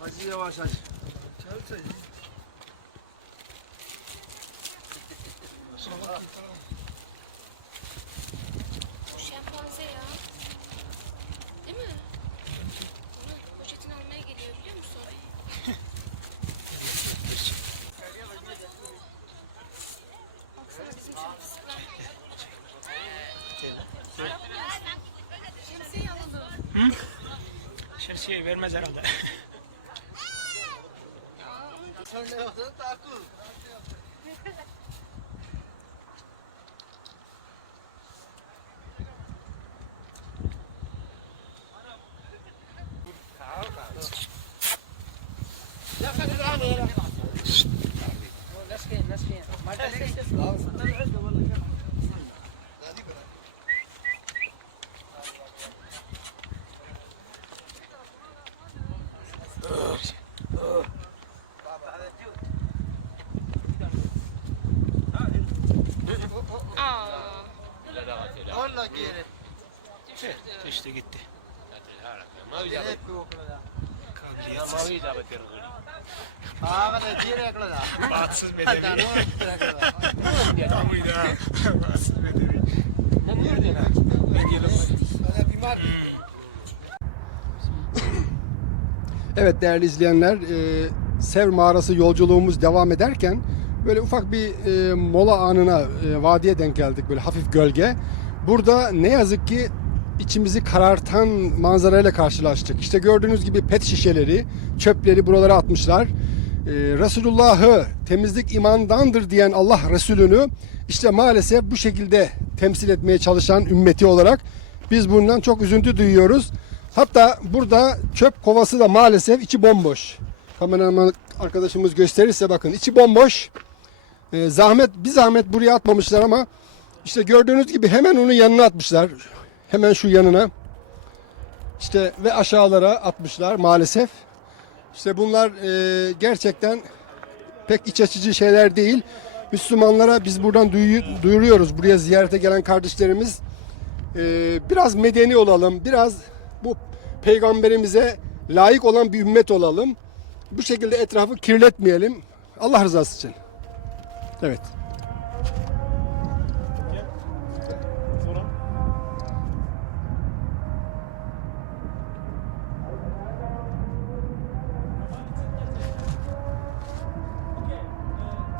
Hacı yavaş hacı. Bu şempanze ya. Değil mi? Bunu poşetini almaya geliyor biliyor musun? Baksana bizim şempanzeler. Şemsiyeyi alalım. Şemsiye vermez herhalde. Sen ne yaptın? Takıl. Aa. Valla geri. İşte gitti. Evet değerli izleyenler, e, Sev mağarası yolculuğumuz devam ederken böyle ufak bir e, mola anına e, vadiye denk geldik böyle hafif gölge. Burada ne yazık ki içimizi karartan manzarayla karşılaştık. İşte gördüğünüz gibi pet şişeleri, çöpleri buralara atmışlar. E, Resulullah'ı temizlik imandandır diyen Allah Resulü'nü işte maalesef bu şekilde temsil etmeye çalışan ümmeti olarak biz bundan çok üzüntü duyuyoruz. Hatta burada çöp kovası da maalesef içi bomboş. Kameraman arkadaşımız gösterirse bakın içi bomboş. Ee, zahmet bir zahmet buraya atmamışlar ama işte gördüğünüz gibi hemen onun yanına atmışlar. Hemen şu yanına. İşte ve aşağılara atmışlar maalesef. İşte bunlar e, gerçekten pek iç açıcı şeyler değil. Müslümanlara biz buradan duyu- duyuruyoruz. Buraya ziyarete gelen kardeşlerimiz e, biraz medeni olalım. Biraz bu peygamberimize layık olan bir ümmet olalım. Bu şekilde etrafı kirletmeyelim. Allah rızası için. Evet.